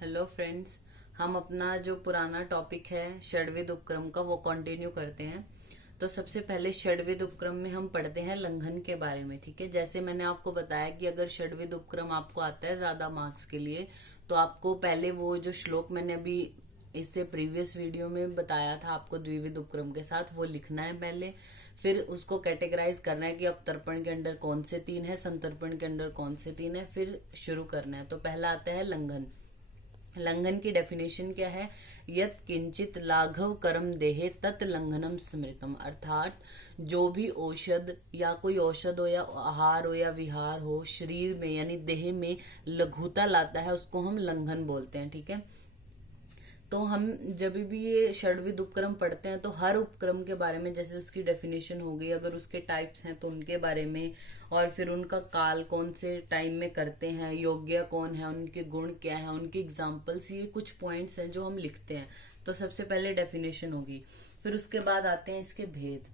Hello friends. हम अपना जो पुराना टॉपिक है षड्विध उपक्रम का वो कंटिन्यू करते हैं। तो सबसे पहले षड्विध उपक्रम में हम पढ़ते हैं लंघन के बारे में। ठीक है, जैसे मैंने आपको बताया कि अगर षड्विध उपक्रम आपको आता है ज्यादा मार्क्स के लिए तो आपको पहले वो जो श्लोक मैंने अभी इससे प्रीवियस वीडियो में बताया था आपको द्विविध उपक्रम के साथ, वो लिखना है पहले। फिर उसको कैटेगराइज करना है कि अब तर्पण के अंदर कौन से तीन है, संतर्पण के अंदर कौन से तीन है, फिर शुरू करना है। तो पहला आता है लंघन। लंघन की डेफिनेशन क्या है? यत किंचित लाघव कर्म देहे तत् लंघनम स्मृतम, अर्थात जो भी औषध या कोई औषध हो या आहार हो या विहार हो शरीर में यानी देह में लघुता लाता है उसको हम लंघन बोलते हैं। ठीक है, तो हम जब भी ये षड्विध उपक्रम पढ़ते हैं तो हर उपक्रम के बारे में, जैसे उसकी डेफिनेशन हो गई, अगर उसके टाइप्स हैं तो उनके बारे में, और फिर उनका काल कौन से टाइम में करते हैं, योग्य कौन है, उनके गुण क्या है, उनके एग्जाम्पल्स, ये कुछ पॉइंट्स हैं जो हम लिखते हैं। तो सबसे पहले डेफिनेशन होगी, फिर उसके बाद आते हैं इसके भेद।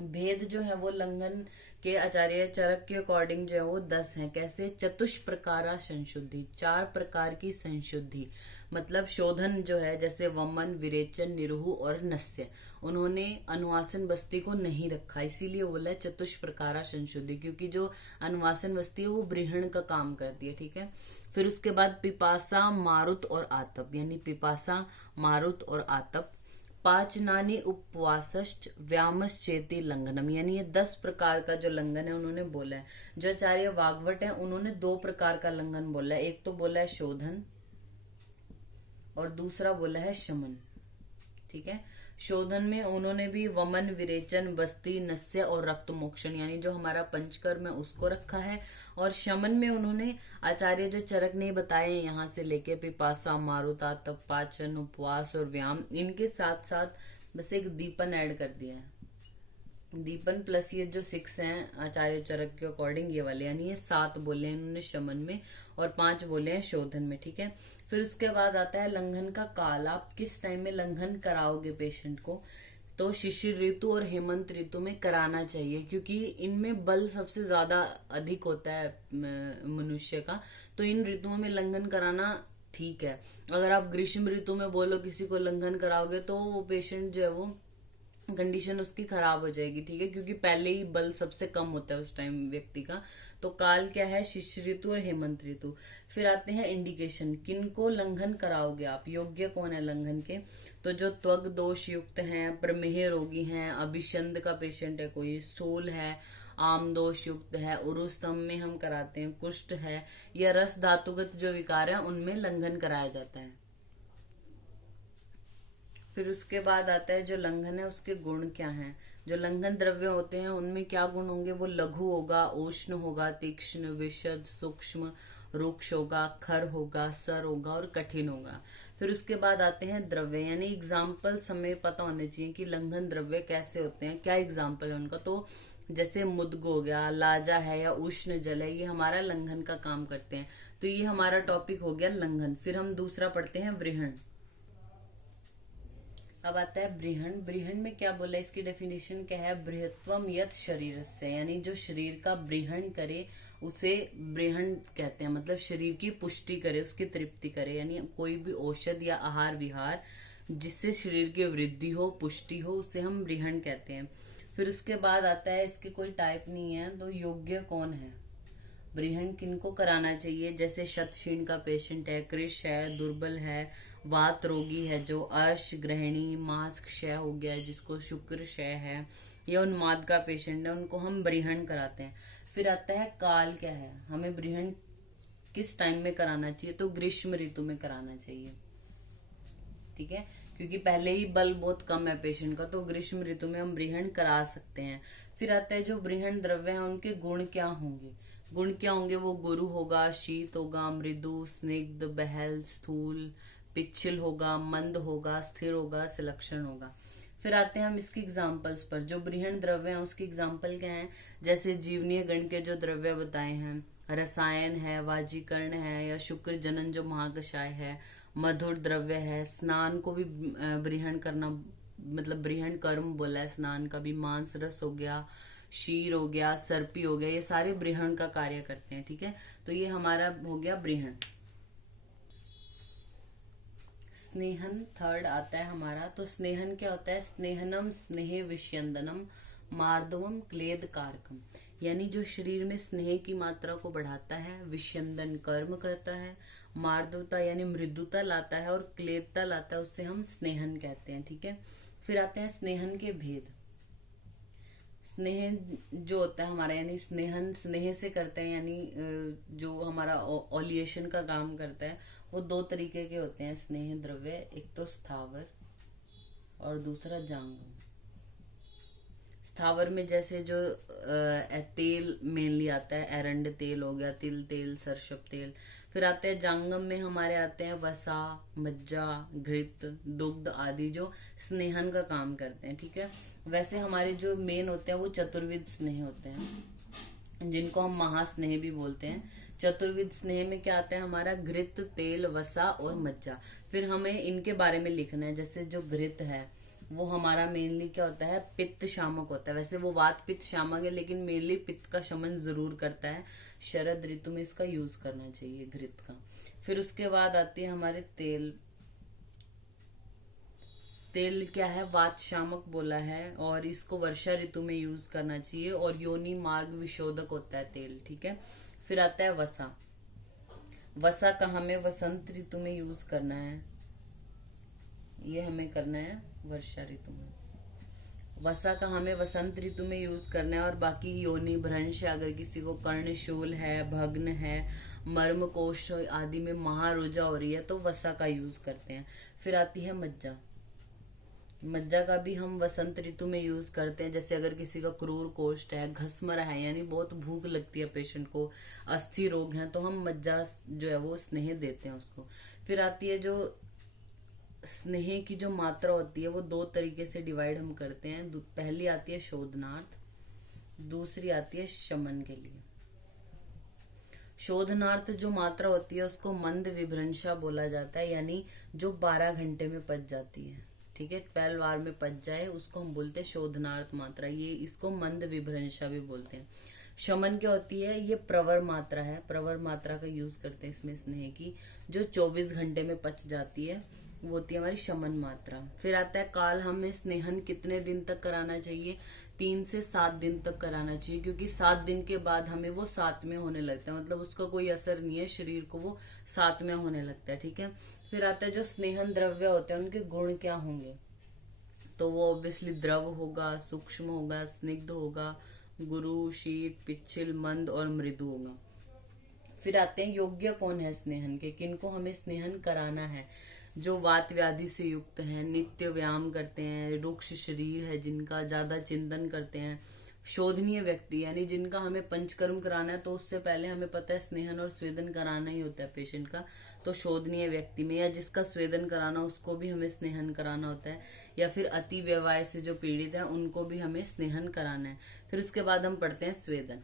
भेद जो है वो लंघन के आचार्य चरक के अकॉर्डिंग जो है वो 10 है। कैसे? चतुष्प्रकारा संशुद्धि, 4 प्रकार की संशुद्धि। मतलब शोधन जो है, जैसे वमन, विरेचन, निरुहु और नस्य, उन्होंने अनुवासन बस्ती को नहीं रखा, इसीलिए बोला है चतुष्प्रकारा संशुद्धि, क्योंकि जो अनुवासन बस्ती है वो ब्रीहण का काम करती है। ठीक है, फिर उसके बाद पिपासा, मारुत और आतप, यानी पिपासा, मारुत और आतप। पाचनानी उपवासश्च व्यामश्चेति लंघनम, यानी ये 10 प्रकार का जो लंघन है उन्होंने बोला है। जो आचार्य वाग्भट है उन्होंने 2 प्रकार का लंघन बोला है, एक तो बोला है शोधन और दूसरा बोला है शमन। ठीक है, शोधन में उन्होंने भी वमन, विरेचन, बस्ती, नस्य और रक्त मोक्षण, यानी जो हमारा पंचकर्म है उसको रखा है। और शमन में उन्होंने आचार्य जो चरक ने बताए यहाँ से लेके पिपासा, मारुता, तप, पाचन, उपवास और व्यायाम, इनके साथ साथ बस एक दीपन ऐड कर दिया है। दीपन प्लस ये जो 6 हैं आचार्य चरक के अकॉर्डिंग ये वाले, यानी ये 7 बोले हैं इन्होंने शमन में और 5 बोले हैं शोधन में। ठीक है, फिर उसके बाद आता है लंघन का काल। आप किस टाइम में लंघन कराओगे पेशेंट को? तो शिशिर ऋतु और हेमंत ऋतु में कराना चाहिए, क्योंकि इनमें बल सबसे ज्यादा अधिक होता है मनुष्य का। तो इन ऋतुओं में लंघन कराना ठीक है। अगर आप ग्रीष्म ऋतु में बोलो किसी को लंघन कराओगे तो वो पेशेंट जो है वो कंडीशन उसकी खराब हो जाएगी। ठीक है, क्योंकि पहले ही बल सबसे कम होता है उस टाइम व्यक्ति का। तो काल क्या है? शिशिर ऋतु और हेमंत ऋतु। फिर आते हैं इंडिकेशन, किनको लंघन कराओगे आप, योग्य कौन है लंघन के? तो जो त्वग दोष युक्त हैं, प्रमेह रोगी हैं, अभिषंद का पेशेंट है कोई, स्थूल है, आम दोष युक्त है, उरुस्तम में हम कराते हैं, कुष्ठ है, या रस धातुगत जो विकार है उनमें लंघन कराया जाता है। फिर उसके बाद आता है जो लंघन है उसके गुण क्या हैं। जो लंघन द्रव्य होते हैं उनमें क्या गुण होंगे? वो लघु होगा, उष्ण होगा, तीक्ष्ण, विशद, सूक्ष्म, रुक्ष होगा, खर होगा, सर होगा और कठिन होगा। फिर उसके बाद आते हैं द्रव्य, यानी एग्जाम्पल हमें पता होने चाहिए कि लंघन द्रव्य कैसे होते हैं, क्या एग्जाम्पल है उनका। तो जैसे मुद्ग हो गया, लाजा है या उष्ण जल है, ये हमारा लंघन का काम करते हैं। तो ये हमारा टॉपिक हो गया लंघन। फिर हम दूसरा पढ़ते हैं वृहण। अब आता है ब्रीहण। ब्रीहण में क्या बोला, इसकी डेफिनेशन क्या है? बृहत्वम यत शरीर से, यानी जो शरीर का ब्रीहण करे उसे ब्रीहण कहते हैं। मतलब शरीर की पुष्टि करे, उसकी तृप्ति करे, यानी कोई भी औषध या आहार विहार जिससे शरीर की वृद्धि हो, पुष्टि हो, उसे हम ब्रीहण कहते हैं। फिर उसके बाद आता है, इसके कोई टाइप नहीं है, तो योग्य कौन है? ब्रीहण किनको कराना चाहिए? जैसे शतशीर्ण का पेशेंट है, कृश है, दुर्बल है, वात रोगी है, जो अर्श ग्रहणी, मांस क्षय हो गया है जिसको शुक्र क्षय है, या उन्माद का पेशेंट है, उनको हम ब्रीहण कराते हैं। फिर आता है काल क्या है, हमें ब्रीहण किस टाइम में कराना चाहिए? तो ग्रीष्म ऋतु में कराना चाहिए। ठीक है, क्योंकि पहले ही बल बहुत कम है पेशेंट का, तो ग्रीष्म ऋतु में हम ब्रीहण करा सकते हैं। फिर आता है जो ब्रीहण द्रव्य है उनके गुण क्या होंगे। गुण क्या होंगे? वो गुरु होगा, शीत होगा, मृदु, स्निग्ध, बहल, स्थूल, पिच्छल होगा, मंद होगा, स्थिर होगा, सुलक्षण होगा। फिर आते हैं हम इसकी एग्जाम्पल्स पर। जो ब्रीहण द्रव्य है उसकी एग्जाम्पल क्या है? जैसे जीवनीय गण के जो द्रव्य बताए हैं, रसायन है, वाजीकरण है, या शुक्र जनन जो महाकषाय है, मधुर द्रव्य है, स्नान को भी ब्रीहण करना, मतलब ब्रीहण कर्म बोला है स्नान का भी, मांस रस हो गया, शीर हो गया, सर्पी हो गया, ये सारे ब्रीहण का कार्य करते हैं। ठीक है, तो ये हमारा हो गया ब्रीहण। स्नेहन थर्ड आता है हमारा। तो स्नेहन क्या होता है? स्नेहनम स्नेह विष्यंदनम मार्दवम क्लेद कारकम, यानी जो शरीर में स्नेह की मात्रा को बढ़ाता है, विष्यंदन कर्म करता है, मार्दवता यानी मृदुता लाता है और क्लेदता लाता है, उससे हम स्नेहन कहते हैं। ठीक है, फिर आते हैं स्नेहन के भेद। स्नेह जो होता है हमारा, यानी स्नेहन स्नेह से करते हैं, यानी जो हमारा ओलिएशन का काम करता है, वो दो तरीके के होते हैं स्नेह द्रव्य। एक तो स्थावर और दूसरा जांगम। स्थावर में जैसे जो तेल मेनली आता है, एरंड तेल हो गया, तिल तेल, सरसों तेल। फिर आते हैं जांगम में हमारे आते हैं वसा, मज्जा, घृत, दुग्ध आदि जो स्नेहन का काम करते हैं। ठीक है, वैसे हमारे जो मेन होते हैं वो चतुर्विध स्नेह होते हैं, जिनको हम महास्नेह भी बोलते हैं। चतुर्विध स्नेह में क्या आता है हमारा? घृत, तेल, वसा और मज्जा। फिर हमें इनके बारे में लिखना है। जैसे जो घृत है वो हमारा मेनली क्या होता है? पित्त शामक होता है। वैसे वो वात पित्त शामक है, लेकिन मेनली पित्त का शमन जरूर करता है। शरद ऋतु में इसका यूज करना चाहिए घृत का। फिर उसके बाद आती है हमारे तेल। तेल क्या है? वात शामक बोला है और इसको वर्षा ऋतु में यूज करना चाहिए और योनि मार्ग विशोधक होता है तेल। ठीक है, फिर आता है वसा। वसा का हमें वसंत ऋतु में यूज करना है, ये हमें करना है वर्षा ऋतु में। वसा का हमें वसंत ऋतु में यूज करना है। और बाकी योनि भ्रंश, अगर किसी को कर्णशूल है, भग्न है, मर्म कोष्ठ आदि में महारोजा हो रही है तो वसा का यूज करते हैं। फिर आती है मज्जा। मज्जा का भी हम वसंत ऋतु में यूज करते हैं। जैसे अगर किसी का क्रूर कोष्ठ है, घसमरा है, यानी बहुत भूख लगती है पेशेंट को, अस्थि रोग है, तो हम मज्जा जो है वो स्नेह देते हैं उसको। फिर आती है जो स्नेह की जो मात्रा होती है वो दो तरीके से डिवाइड हम करते हैं। पहली आती है शोधनार्थ, दूसरी आती है शमन के लिए। शोधनार्थ जो मात्रा होती है उसको मंद विभ्रंशा बोला जाता है, यानी जो 12 घंटे में पच जाती है। ठीक है, 12 आवर में पच जाए उसको हम बोलते हैं शोधनार्थ मात्रा। ये इसको मंद विभ्रंशा भी बोलते हैं। शमन क्या होती है? ये प्रवर मात्रा है, प्रवर मात्रा का यूज करते हैं इसमें स्नेह की, जो 24 घंटे में पच जाती है, वो होती है हमारी शमन मात्रा। फिर आता है काल। हमें स्नेहन कितने दिन तक कराना चाहिए? 3 से 7 दिन तक कराना चाहिए, क्योंकि 7 दिन के बाद हमें वो सातवें होने लगता है, मतलब उसका कोई असर नहीं है, शरीर को वो सातवें होने लगता है। ठीक है, फिर आता है जो स्नेहन द्रव्य होते हैं उनके गुण क्या होंगे? तो वो ऑब्वियसली द्रव होगा, सूक्ष्म होगा, स्निग्ध होगा, गुरु, शीत, पिच्छिल, मंद और मृदु होगा। फिर आते हैं योग्य कौन है स्नेहन के, किनको हमें स्नेहन कराना है? जो वात व्याधि से युक्त हैं, नित्य व्यायाम करते हैं, रुक्ष शरीर है जिनका, ज्यादा चिंतन करते हैं, शोधनीय व्यक्ति यानी जिनका हमें पंचकर्म कराना है, तो उससे पहले हमें पता है स्नेहन और स्वेदन कराना ही होता है पेशेंट का। तो शोधनीय व्यक्ति में, या जिसका स्वेदन कराना उसको भी हमें स्नेहन कराना होता है, या फिर अति व्यवाय से जो पीड़ित है उनको भी हमें स्नेहन कराना है। फिर उसके बाद हम पढ़ते हैं स्वेदन।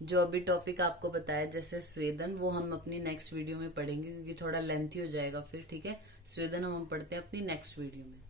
जो अभी टॉपिक आपको बताया जैसे स्वेदन, वो हम अपनी नेक्स्ट वीडियो में पढ़ेंगे, क्योंकि थोड़ा लेंथी हो जाएगा फिर। ठीक है, स्वेदन हम पढ़ते हैं अपनी नेक्स्ट वीडियो में।